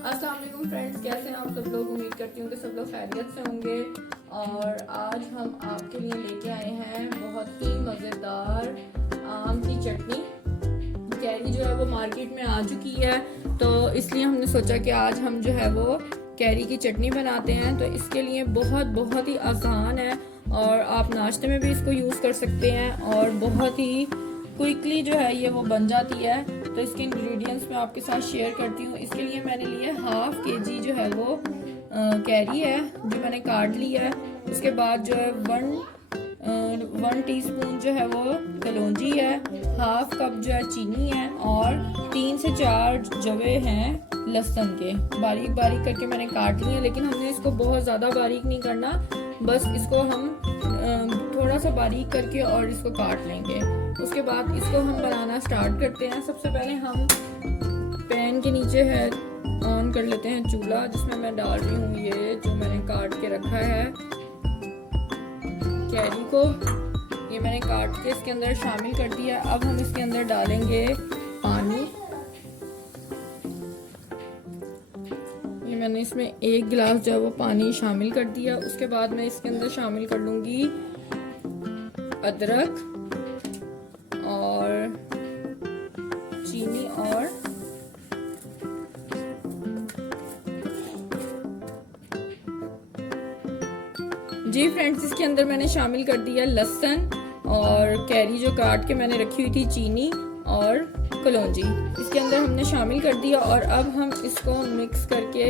अस्सलाम वालेकुम फ्रेंड्स, कैसे हैं आप सब लोग। उम्मीद करती हूँ कि सब लोग खैरियत से होंगे। और आज हम आपके लिए लेके आए हैं बहुत ही मज़ेदार आम की चटनी। कैरी जो है वो मार्केट में आ चुकी है, तो इसलिए हमने सोचा कि आज हम जो है वो कैरी की चटनी बनाते हैं। तो इसके लिए बहुत ही आसान है और आप नाश्ते में भी इसको यूज़ कर सकते हैं और बहुत ही क्विकली जो है ये वो बन जाती है। तो इसके इंग्रेडिएंट्स मैं आपके साथ शेयर करती हूँ। इसके लिए मैंने लिए ½ kg जो है वो कैरी है जो मैंने काट ली है। उसके बाद जो है 1 टीस्पून जो है वो कलौंजी है, ½ कप जो है चीनी है और 3 से 4 जवे हैं लहसुन के। बारीक बारीक करके मैंने काट लिए हैं, लेकिन हमने इसको बहुत ज़्यादा बारीक नहीं करना, बस इसको हम थोड़ा सा बारीक करके और इसको काट लेंगे। उसके बाद इसको हम बनाना स्टार्ट करते हैं। सबसे पहले हम पैन के नीचे है ऑन कर लेते हैं चूल्हा, जिसमें मैं डाल रही हूँ ये जो मैंने काट के रखा है कैरी को। ये मैंने काट के इसके अंदर शामिल कर दिया। अब हम इसके अंदर डालेंगे पानी। ये मैंने इसमें 1 गिलास जो है वो पानी शामिल कर दिया। उसके बाद मैं इसके अंदर शामिल कर लूँगी अदरक और चीनी और जी फ्रेंड्स, इसके अंदर मैंने शामिल कर दिया लहसुन और कैरी जो काट के मैंने रखी हुई थी, चीनी और कलौंजी इसके अंदर हमने शामिल कर दिया। और अब हम इसको मिक्स करके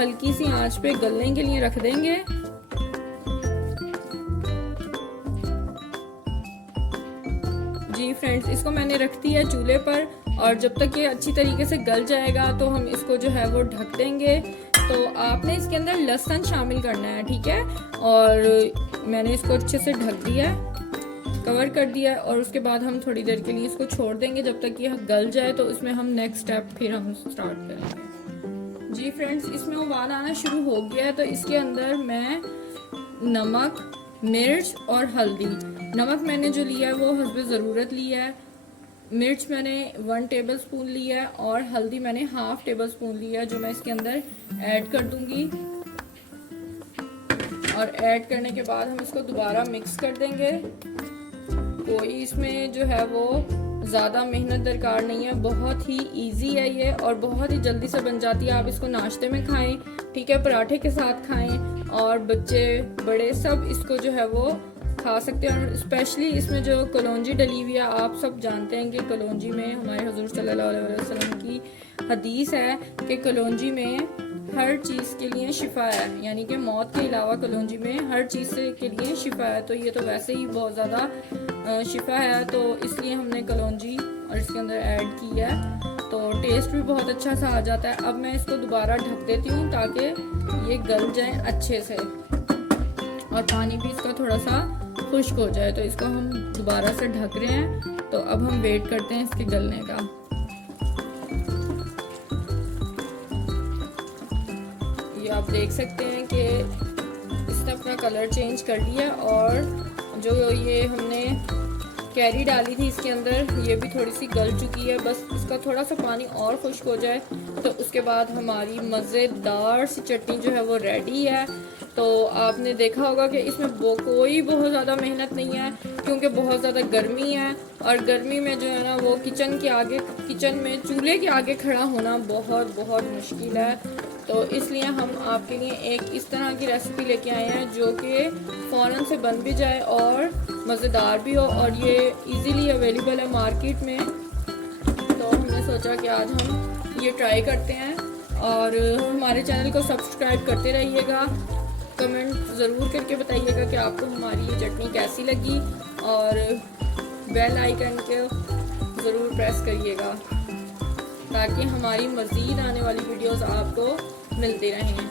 हल्की सी आंच पे गलने के लिए रख देंगे। जी फ्रेंड्स, इसको मैंने रख दिया चूल्हे पर और जब तक ये अच्छी तरीके से गल जाएगा तो हम इसको जो है वो ढक देंगे। तो आपने इसके अंदर लहसुन शामिल करना है, ठीक है। और मैंने इसको अच्छे से ढक दिया, कवर कर दिया और उसके बाद हम थोड़ी देर के लिए इसको छोड़ देंगे जब तक ये गल जाए। तो इसमें हम नेक्स्ट स्टेप फिर हम स्टार्ट करेंगे। जी फ्रेंड्स, इसमें उबाल आना शुरू हो गया है, तो इसके अंदर मैं नमक, मिर्च और हल्दी, नमक मैंने जो लिया है वो हस्बे ज़रूरत लिया है, मिर्च मैंने 1 टेबल स्पून लिया है और हल्दी मैंने ½ टेबल स्पून लिया है, जो मैं इसके अंदर ऐड कर दूंगी। और ऐड करने के बाद हम इसको दोबारा मिक्स कर देंगे। कोई इसमें जो है वो ज़्यादा मेहनत दरकार नहीं है, बहुत ही इजी है ये और बहुत ही जल्दी से बन जाती है। आप इसको नाश्ते में खाएं, ठीक है, पराठे के साथ खाएं और बच्चे बड़े सब इसको जो है वो खा सकते हैं। और स्पेशली इसमें जो कलौंजी डली हुई है, आप सब जानते हैं कि कलौंजी में हमारे हुजूर सल्लल्लाहु अलैहि वसल्लम की हदीस है कि कलौंजी में हर चीज़ के लिए शिफा है, यानी कि मौत के अलावा कलौंजी में हर चीज़ के लिए शिफा है। तो ये तो वैसे ही बहुत ज़्यादा शिफा है, तो इसलिए हमने कलौंजी और इसके अंदर ऐड की है, तो टेस्ट भी बहुत अच्छा सा आ जाता है। अब मैं इसको दोबारा ढक देती हूँ ताकि ये गल जाए अच्छे से और पानी भी इसका थोड़ा सा खुश्क हो जाए। तो इसको हम दोबारा से ढक रहे हैं। तो अब हम वेट करते हैं इसके गलने का। ये आप देख सकते हैं कि इसने अपना कलर चेंज कर लिया और जो ये हमने कैरी डाली थी इसके अंदर, ये भी थोड़ी सी गल चुकी है। बस इसका थोड़ा सा पानी और खुश्क हो जाए तो उसके बाद हमारी मज़ेदार सी चटनी जो है वो रेडी है। तो आपने देखा होगा कि इसमें कोई बहुत ज़्यादा मेहनत नहीं है, क्योंकि बहुत ज़्यादा गर्मी है और गर्मी में जो है ना वो किचन में चूल्हे के आगे खड़ा होना बहुत मुश्किल है। तो इसलिए हम आपके लिए एक इस तरह की रेसिपी लेके आए हैं जो कि फ़ौरन से बन भी जाए और मज़ेदार भी हो, और ये इजीली अवेलेबल है मार्केट में। तो हमने सोचा कि आज हम ये ट्राई करते हैं और हमारे चैनल को सब्सक्राइब करते रहिएगा। कमेंट ज़रूर करके बताइएगा कि आपको हमारी ये चटनी कैसी लगी और बेल आइकन को ज़रूर प्रेस करिएगा ताकि हमारी मज़ीद आने वाली वीडियोस आपको मिलती रहें।